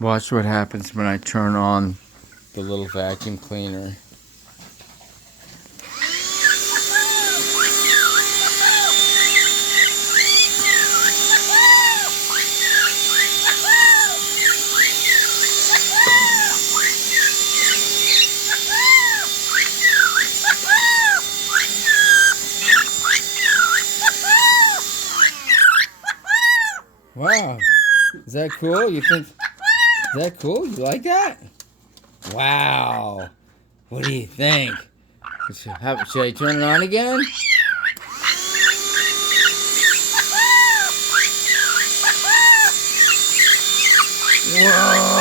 Watch what happens when I turn on the little vacuum cleaner. Wow, is that cool? You think, is that cool? You like that? Wow, what do you think? Should I turn it on again? Whoa!